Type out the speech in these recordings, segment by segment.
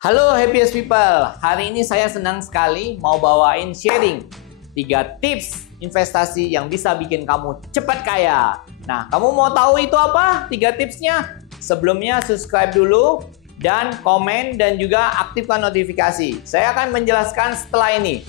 Halo Happiest People, hari ini saya senang sekali mau bawain sharing 3 tips investasi yang bisa bikin kamu cepat kaya. Nah, kamu mau tahu itu apa 3 tipsnya? Sebelumnya subscribe dulu dan komen dan juga aktifkan notifikasi. Saya akan menjelaskan setelah ini.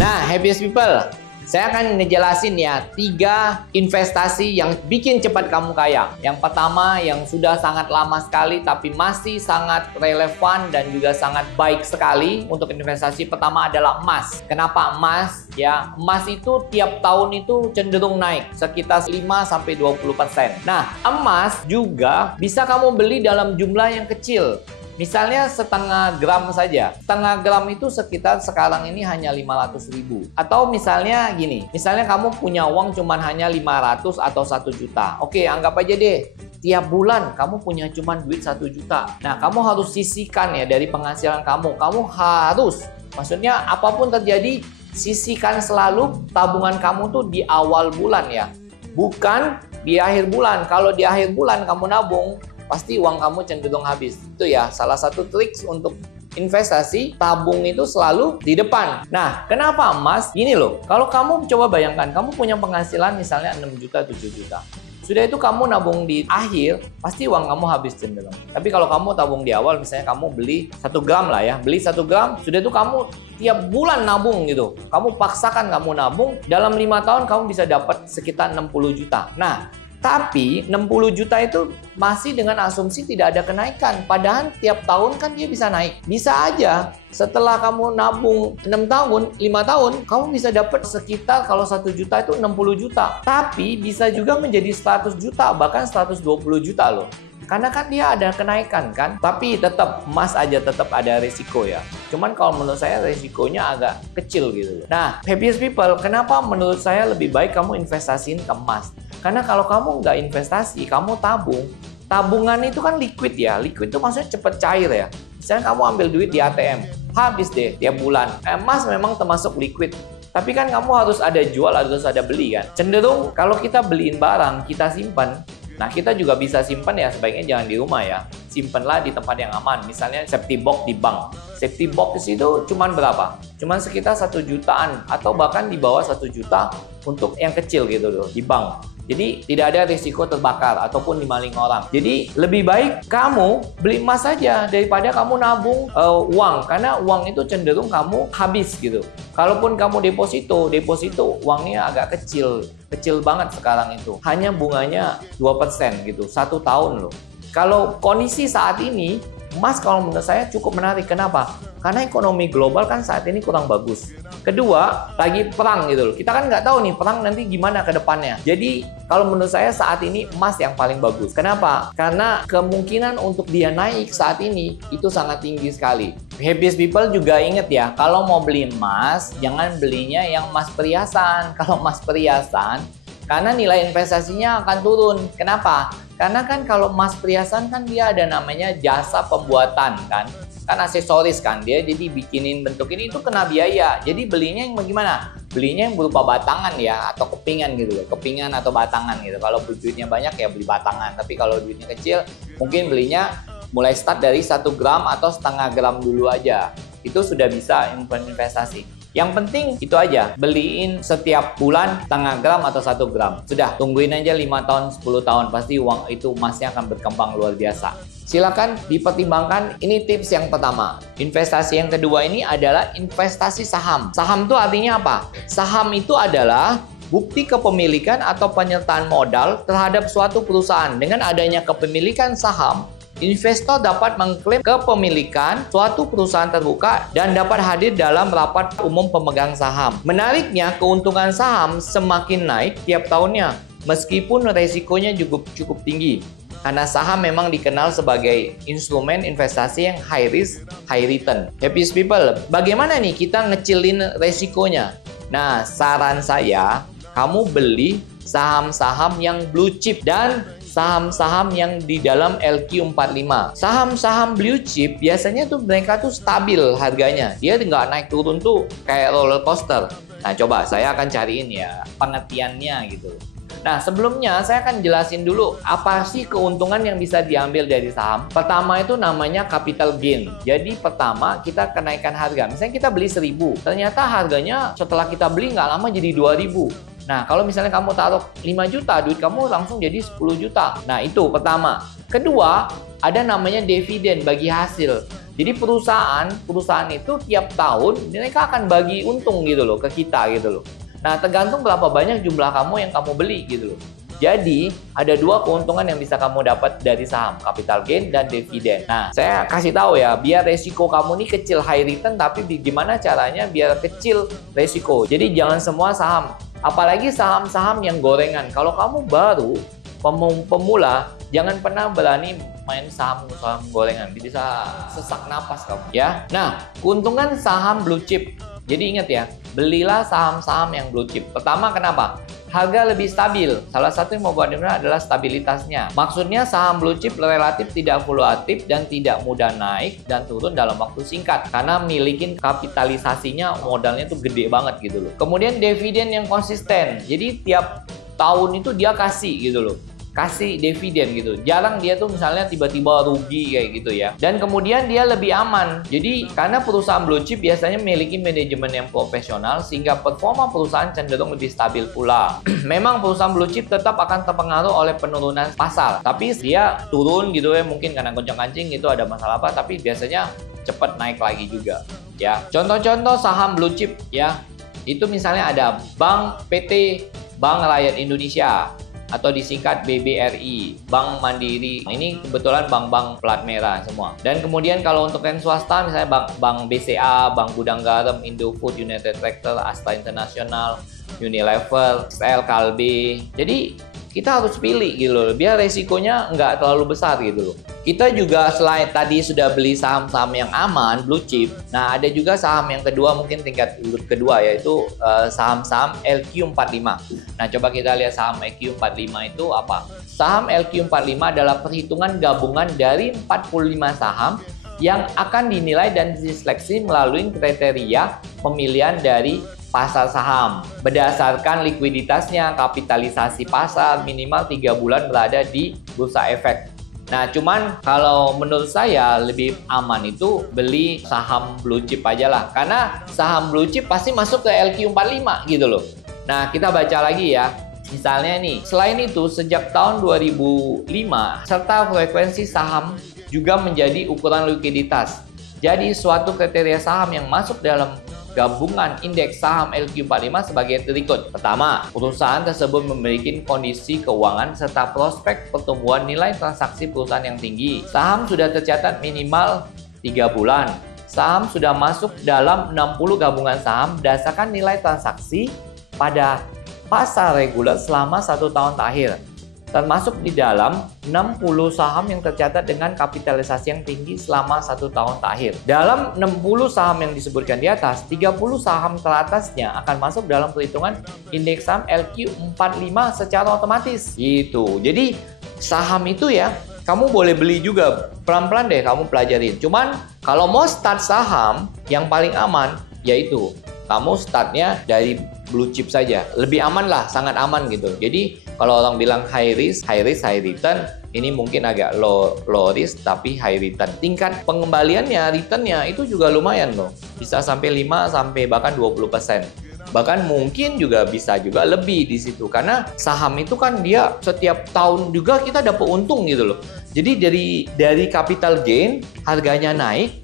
Nah, Happiest People, saya akan ngejelasin ya 3 investasi yang bikin cepat kamu kaya. Yang pertama yang sudah sangat lama sekali tapi masih sangat relevan dan juga sangat baik sekali untuk investasi. Pertama adalah emas. Kenapa emas? Ya, emas itu tiap tahun itu cenderung naik sekitar 5-20%. Nah, emas juga bisa kamu beli dalam jumlah yang kecil. Misalnya setengah gram saja. Setengah gram itu sekitar sekarang ini hanya 500.000. Atau misalnya gini, misalnya kamu punya uang cuman hanya 500 atau 1 juta. Oke, anggap aja deh, tiap bulan kamu punya cuman duit 1 juta. Nah, kamu harus sisihkan ya dari penghasilan kamu. Kamu harus, maksudnya apapun terjadi, sisihkan selalu tabungan kamu tuh di awal bulan ya. Bukan di akhir bulan. Kalau di akhir bulan kamu nabung, pasti uang kamu cenderung habis. Itu ya salah satu trik untuk investasi, tabung itu selalu di depan. Nah, kenapa emas? Gini loh, kalau kamu coba bayangkan, kamu punya penghasilan misalnya 6 juta, 7 juta. Sudah itu kamu nabung di akhir, pasti uang kamu habis cenderung. Tapi kalau kamu tabung di awal, misalnya kamu beli 1 gram lah ya, beli 1 gram, sudah itu kamu tiap bulan nabung gitu. Kamu paksakan kamu nabung, dalam 5 tahun kamu bisa dapat sekitar 60 juta. Nah, tapi 60 juta itu masih dengan asumsi tidak ada kenaikan. Padahal tiap tahun kan dia bisa naik. Bisa aja setelah kamu nabung 6 tahun, 5 tahun, kamu bisa dapat sekitar kalau 1 juta itu 60 juta. Tapi bisa juga menjadi 100 juta, bahkan 120 juta loh. Karena kan dia ada kenaikan kan. Tapi tetap emas aja tetap ada risiko ya. Cuman kalau menurut saya risikonya agak kecil gitu. Nah, Happiest People, kenapa menurut saya lebih baik kamu investasiin ke emas? Karena kalau kamu nggak investasi, kamu tabung. Tabungan itu kan liquid ya. Liquid itu maksudnya cepet cair ya. Misalnya kamu ambil duit di ATM, habis deh tiap bulan. Emas memang termasuk liquid. Tapi kan kamu harus ada jual, harus ada beli kan. Cenderung kalau kita beliin barang, kita simpan. Nah, kita juga bisa simpan ya, sebaiknya jangan di rumah ya. Simpanlah di tempat yang aman. Misalnya safety box di bank. Safety box itu cuman berapa? Cuman sekitar 1 jutaan atau bahkan di bawah 1 juta untuk yang kecil gitu loh di bank. Jadi tidak ada risiko terbakar ataupun dimaling orang. Jadi lebih baik kamu beli emas saja daripada kamu nabung uang. Karena uang itu cenderung kamu habis gitu. Kalaupun kamu deposito uangnya agak kecil. Kecil banget sekarang itu. Hanya bunganya 2% gitu, 1 tahun loh. Kalau kondisi saat ini, emas kalau menurut saya cukup menarik. Kenapa? Karena ekonomi global kan saat ini kurang bagus. Kedua, lagi perang gitu loh. Kita kan nggak tahu nih perang nanti gimana ke depannya. Jadi, kalau menurut saya saat ini emas yang paling bagus. Kenapa? Karena kemungkinan untuk dia naik saat ini itu sangat tinggi sekali. Happiest People juga inget ya, kalau mau beli emas, jangan belinya yang emas perhiasan. Kalau emas perhiasan, karena nilai investasinya akan turun. Kenapa? Karena kan kalau emas perhiasan kan dia ada namanya jasa pembuatan kan aksesoris kan dia, jadi bikinin bentuk ini itu kena biaya. Jadi belinya yang bagaimana? Belinya yang berupa batangan ya, atau kepingan gitu loh, kepingan atau batangan gitu. Kalau duitnya banyak ya beli batangan, tapi kalau duitnya kecil mungkin belinya mulai start dari 1 gram atau setengah gram dulu aja. Itu sudah bisa investasi. Yang penting itu aja, beliin setiap bulan setengah gram atau 1 gram. Sudah, tungguin aja 5 tahun, 10 tahun, pasti uang itu emasnya akan berkembang luar biasa. Silakan dipertimbangkan, ini tips yang pertama. Investasi yang kedua ini adalah investasi saham. Saham itu artinya apa? Saham itu adalah bukti kepemilikan atau penyertaan modal terhadap suatu perusahaan. Dengan adanya kepemilikan saham, investor dapat mengklaim kepemilikan suatu perusahaan terbuka dan dapat hadir dalam rapat umum pemegang saham. Menariknya, keuntungan saham semakin naik tiap tahunnya, meskipun resikonya cukup tinggi. Karena saham memang dikenal sebagai instrumen investasi yang high risk, high return. Happiest People, bagaimana nih kita ngecilin resikonya? Nah, saran saya, kamu beli saham-saham yang blue chip dan saham-saham yang di dalam LQ45. Saham-saham blue chip biasanya tuh mereka tuh stabil harganya. Dia nggak naik turun tuh kayak roller coaster. Nah, coba saya akan cariin ya pengertiannya gitu. Nah, sebelumnya saya akan jelasin dulu apa sih keuntungan yang bisa diambil dari saham. Pertama itu namanya capital gain. Jadi pertama kita kenaikan harga. Misalnya kita beli 1.000, ternyata harganya setelah kita beli nggak lama jadi 2.000. Nah, kalau misalnya kamu taruh 5 juta, duit kamu langsung jadi 10 juta. Nah, itu pertama. Kedua, ada namanya dividen bagi hasil. Jadi perusahaan itu tiap tahun mereka akan bagi untung gitu loh ke kita gitu loh. Nah, tergantung berapa banyak jumlah kamu yang kamu beli gitu loh. Jadi, ada dua keuntungan yang bisa kamu dapat dari saham, capital gain dan dividen. Nah, saya kasih tahu ya, biar resiko kamu ini kecil high return, tapi gimana caranya biar kecil resiko. Jadi, jangan semua saham, apalagi saham-saham yang gorengan. Kalau kamu baru, pemula, jangan pernah berani main saham-saham gorengan, bisa sesak napas kamu ya. Nah, keuntungan saham blue chip. Jadi ingat ya, belilah saham-saham yang blue chip. Pertama, kenapa? Harga lebih stabil. Salah satu yang membuatnya adalah stabilitasnya. Maksudnya saham blue chip relatif tidak fluktuatif dan tidak mudah naik dan turun dalam waktu singkat. Karena milikin kapitalisasinya, modalnya tuh gede banget gitu loh. Kemudian dividen yang konsisten. Jadi tiap tahun itu dia kasih gitu loh. Kasih dividen gitu. Jarang dia tuh misalnya tiba-tiba rugi kayak gitu ya. Dan kemudian dia lebih aman. Jadi karena perusahaan blue chip biasanya memiliki manajemen yang profesional sehingga performa perusahaan cenderung lebih stabil pula. Memang perusahaan blue chip tetap akan terpengaruh oleh penurunan pasar. Tapi dia turun gitu ya, mungkin karena goncang-kancing gitu ada masalah apa, tapi biasanya cepat naik lagi juga ya. Contoh-contoh saham blue chip ya. Itu misalnya ada Bank PT Bank Rakyat Indonesia atau disingkat BBRI, Bank Mandiri. Ini kebetulan bank-bank plat merah semua. Dan kemudian kalau untuk yang swasta misalnya Bank BCA, Bank Gudang Garam, Indofood, United Tractor, Asta International, Unilever, XL, Kalbe. Jadi kita harus pilih gitu loh, biar resikonya nggak terlalu besar gitu loh. Kita juga selain tadi sudah beli saham-saham yang aman, blue chip. Nah, ada juga saham yang kedua, mungkin tingkat kedua, yaitu saham-saham LQ45. Nah, coba kita lihat saham LQ45 itu apa. Saham LQ45 adalah perhitungan gabungan dari 45 saham yang akan dinilai dan diseleksi melalui kriteria pemilihan dari pasar saham berdasarkan likuiditasnya, kapitalisasi pasar minimal 3 bulan berada di bursa efek. Nah, cuman kalau menurut saya lebih aman itu beli saham blue chip aja lah, karena saham blue chip pasti masuk ke LQ45 gitu loh. Nah, kita baca lagi ya. Misalnya nih, selain itu sejak tahun 2005 serta frekuensi saham juga menjadi ukuran likuiditas. Jadi suatu kriteria saham yang masuk dalam gabungan indeks saham LQ45 sebagai berikut. Pertama, perusahaan tersebut memiliki kondisi keuangan serta prospek pertumbuhan nilai transaksi perusahaan yang tinggi. Saham sudah tercatat minimal 3 bulan. Saham sudah masuk dalam 60 gabungan saham berdasarkan nilai transaksi pada pasar reguler selama 1 tahun terakhir. Termasuk di dalam 60 saham yang tercatat dengan kapitalisasi yang tinggi selama 1 tahun terakhir. Dalam 60 saham yang disebutkan di atas, 30 saham teratasnya akan masuk dalam perhitungan indeks saham LQ45 secara otomatis. Gitu. Jadi saham itu ya, kamu boleh beli juga. Pelan-pelan deh kamu pelajarin. Cuman kalau mau start saham yang paling aman, yaitu kamu startnya dari blue chip saja. Lebih aman lah, sangat aman gitu. Jadi kalau orang bilang high risk, high return, ini mungkin agak low risk tapi high return. Tingkat pengembaliannya, returnnya itu juga lumayan loh. Bisa sampai 5 sampai bahkan 20%. Bahkan mungkin juga bisa juga lebih di situ. Karena saham itu kan dia setiap tahun juga kita dapat untung gitu loh. Jadi dari capital gain, harganya naik,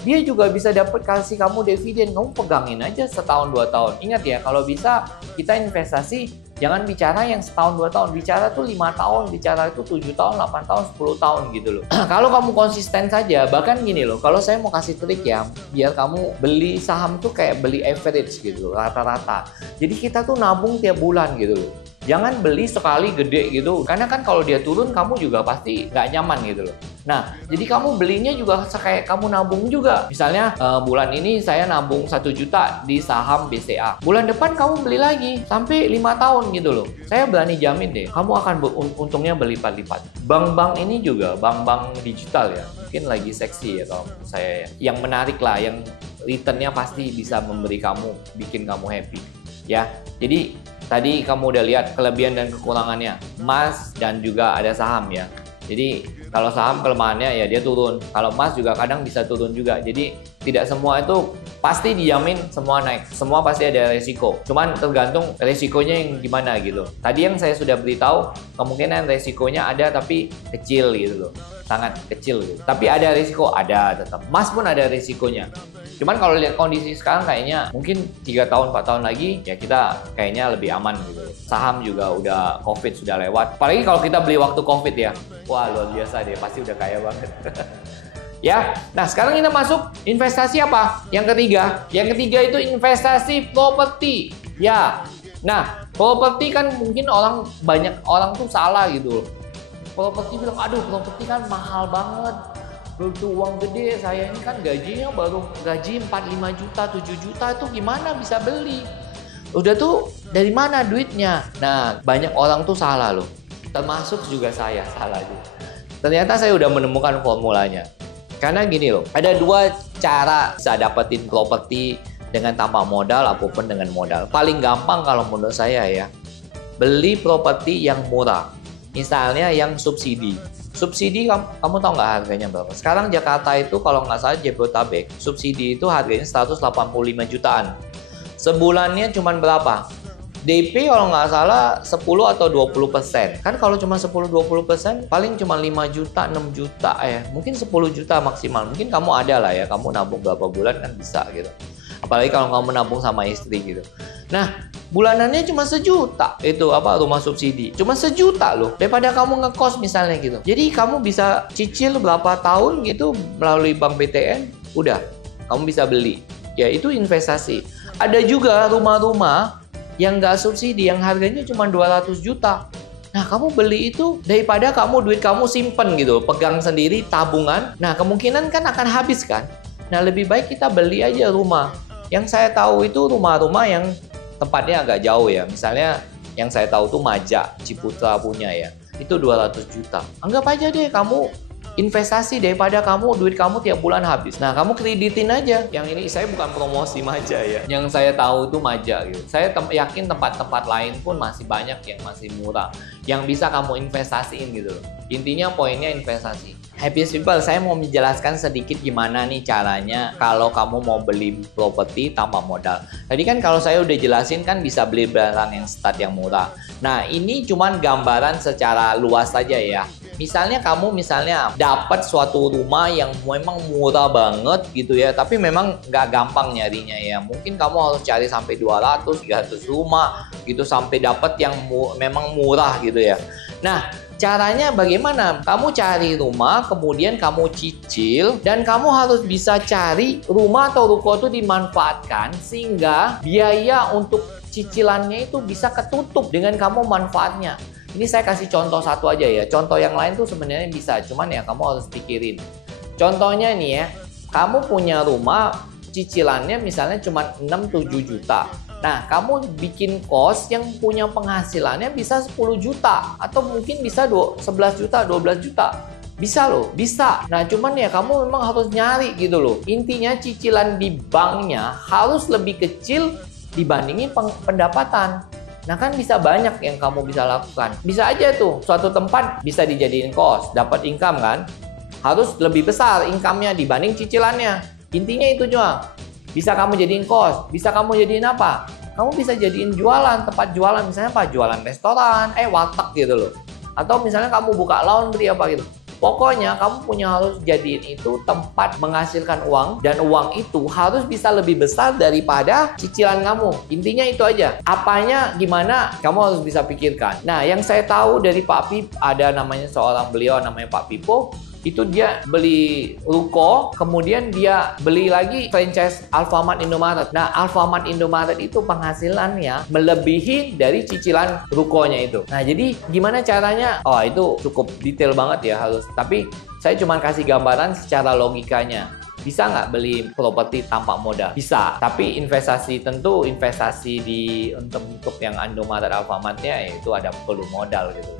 dia juga bisa dapat kasih kamu dividen. Kamu pegangin aja setahun 2 tahun. Ingat ya, kalau bisa kita investasi jangan bicara yang setahun 2 tahun, bicara tuh 5 tahun, bicara itu 7 tahun, 8 tahun, 10 tahun gitu loh. Kalau kamu konsisten saja, bahkan gini loh, kalau saya mau kasih trik ya, biar kamu beli saham tuh kayak beli average gitu, rata-rata. Jadi kita tuh nabung tiap bulan gitu loh. Jangan beli sekali gede gitu, karena kan kalau dia turun kamu juga pasti nggak nyaman gitu loh. Nah, jadi kamu belinya juga kayak kamu nabung juga. Misalnya bulan ini saya nabung 1 juta di saham BCA. Bulan depan kamu beli lagi sampai 5 tahun gitu loh. Saya berani jamin deh, kamu akan untungnya berlipat-lipat. Bank-bank ini juga, bank-bank digital ya, mungkin lagi seksi ya kalau menurut saya ya. Yang menarik lah, yang returnnya pasti bisa memberi kamu, bikin kamu happy. Ya, jadi tadi kamu udah lihat kelebihan dan kekurangannya, emas dan juga ada saham ya. Jadi kalau saham kelemahannya ya dia turun, kalau emas juga kadang bisa turun juga. Jadi tidak semua itu pasti dijamin semua naik, semua pasti ada resiko. Cuman tergantung resikonya yang gimana gitu. Tadi yang saya sudah beritahu, kemungkinan resikonya ada tapi kecil gitu loh, sangat kecil gitu. Tapi ada resiko, ada tetap. Emas pun ada resikonya. Cuman kalau lihat kondisi sekarang kayaknya mungkin 3 tahun 4 tahun lagi ya kita kayaknya lebih aman gitu. Saham juga udah COVID sudah lewat. Apalagi kalau kita beli waktu COVID ya. Wah, luar biasa deh, pasti udah kaya banget. Ya. Nah, sekarang kita masuk investasi apa? Yang ketiga. Yang ketiga itu investasi properti. Ya. Nah, properti kan mungkin banyak orang tuh salah gitu. Properti bilang, aduh properti kan mahal banget. Butuh uang gede, saya ini kan gajinya baru gaji 4-5 juta, 7 juta itu gimana bisa beli? Udah tuh dari mana duitnya? Nah, banyak orang tuh salah loh. Termasuk juga saya salah juga. Ternyata saya udah menemukan formulanya. Karena gini loh, ada 2 cara bisa dapetin properti dengan tanpa modal apapun dengan modal. Paling gampang kalau menurut saya ya, beli properti yang murah. Misalnya yang subsidi. Subsidi kamu tahu nggak harganya berapa? Sekarang Jakarta itu kalau nggak salah Jabodetabek, subsidi itu harganya 185 jutaan. Sebulannya cuma berapa? DP kalau nggak salah 10 atau 20%. Kan kalau cuma 10-20% paling cuma 5 juta, 6 juta ya. Mungkin 10 juta maksimal. Mungkin kamu ada lah ya, kamu nabung berapa bulan kan bisa gitu. Apalagi kalau kamu nabung sama istri gitu. Nah, bulanannya cuma 1 juta. Itu rumah subsidi. Cuma 1 juta loh. Daripada kamu ngekos misalnya gitu. Jadi kamu bisa cicil berapa tahun gitu melalui Bank BTN, udah kamu bisa beli. Ya itu investasi. Ada juga rumah-rumah yang nggak subsidi, yang harganya cuma 200 juta. Nah, kamu beli itu daripada duit kamu simpen gitu, pegang sendiri, tabungan. Nah, kemungkinan kan akan habis kan. Nah, lebih baik kita beli aja rumah. Yang saya tahu itu rumah-rumah yang tempatnya agak jauh ya. Misalnya yang saya tahu tuh Maja, Ciputra punya ya. Itu 200 juta. Anggap aja deh kamu investasi daripada duit kamu tiap bulan habis. Nah, kamu kreditin aja. Yang ini saya bukan promosi Maja ya. Yang saya tahu itu Maja gitu. Saya yakin tempat-tempat lain pun masih banyak yang masih murah. Yang bisa kamu investasiin gitu loh. Intinya poinnya investasi. Happiest People, saya mau menjelaskan sedikit gimana nih caranya kalau kamu mau beli properti tanpa modal. Tadi kan kalau saya udah jelasin kan bisa beli barang yang start yang murah. Nah, ini cuman gambaran secara luas saja ya. Misalnya kamu dapat suatu rumah yang memang murah banget gitu ya, tapi memang nggak gampang nyarinya ya. Mungkin kamu harus cari sampai 200-300 rumah gitu sampai dapat yang memang murah gitu ya. Nah, caranya bagaimana? Kamu cari rumah, kemudian kamu cicil, dan kamu harus bisa cari rumah atau ruko itu dimanfaatkan sehingga biaya untuk cicilannya itu bisa ketutup dengan kamu manfaatnya. Ini saya kasih contoh satu aja ya. Contoh yang lain tuh sebenarnya bisa, cuman ya kamu harus pikirin. Contohnya nih ya, kamu punya rumah cicilannya misalnya cuma 6-7 juta. Nah, kamu bikin kos yang punya penghasilannya bisa 10 juta atau mungkin bisa 11 juta, 12 juta. Bisa loh, bisa. Nah, cuman ya kamu memang harus nyari gitu loh. Intinya cicilan di banknya harus lebih kecil dibandingin pendapatan. Nah, kan bisa banyak yang kamu bisa lakukan. Bisa aja tuh, suatu tempat bisa dijadiin kos, dapat income kan. Harus lebih besar income-nya dibanding cicilannya. Intinya itu cuma. Bisa kamu jadiin kos, bisa kamu jadiin apa? Kamu bisa jadiin jualan, tempat jualan. Misalnya apa? Jualan restoran, warteg gitu loh. Atau misalnya kamu buka laundry apa gitu. Pokoknya kamu harus jadiin itu tempat menghasilkan uang, dan uang itu harus bisa lebih besar daripada cicilan kamu. Intinya itu aja. Apanya gimana kamu harus bisa pikirkan. Nah, yang saya tahu dari Pak Pip, ada namanya beliau namanya Pak Pipo. itu dia beli ruko, kemudian dia beli lagi franchise Alfamart Indomaret. Nah, Alfamart Indomaret itu penghasilannya melebihi dari cicilan rukonya itu. Nah, jadi gimana caranya? Oh, itu cukup detail banget ya harus. Tapi saya cuma kasih gambaran secara logikanya. Bisa nggak beli properti tanpa modal? Bisa, tapi tentu investasi untuk yang Indomaret Alfamart-nya itu ada perlu modal gitu.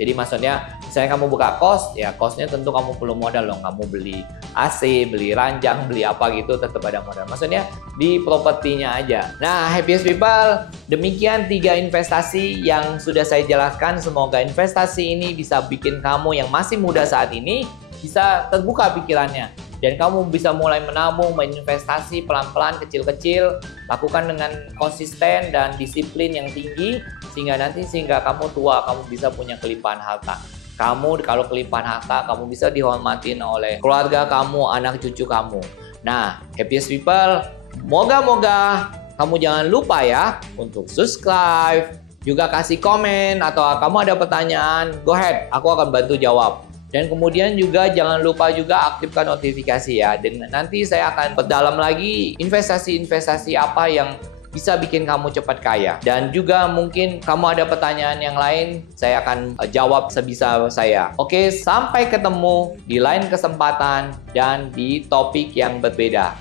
Jadi maksudnya, misalnya kamu buka kos, ya kosnya tentu kamu perlu modal dong. Kamu beli AC, beli ranjang, beli apa gitu, tetap ada modal. Maksudnya di propertinya aja. Nah, Happiest People, demikian 3 investasi yang sudah saya jelaskan. Semoga investasi ini bisa bikin kamu yang masih muda saat ini bisa terbuka pikirannya. Dan kamu bisa mulai menabung, berinvestasi pelan-pelan, kecil-kecil, lakukan dengan konsisten dan disiplin yang tinggi, sehingga kamu tua, kamu bisa punya kelimpahan harta. Kamu kalau kelimpahan harta, kamu bisa dihormatin oleh keluarga kamu, anak cucu kamu. Nah, Happiest People, moga-moga kamu jangan lupa ya untuk subscribe, juga kasih komen, atau kamu ada pertanyaan, go ahead, aku akan bantu jawab. Dan kemudian juga jangan lupa juga aktifkan notifikasi ya. Dan nanti saya akan perdalam lagi investasi-investasi apa yang bisa bikin kamu cepat kaya. Dan juga mungkin kamu ada pertanyaan yang lain, saya akan jawab sebisa saya. Oke, sampai ketemu di lain kesempatan dan di topik yang berbeda.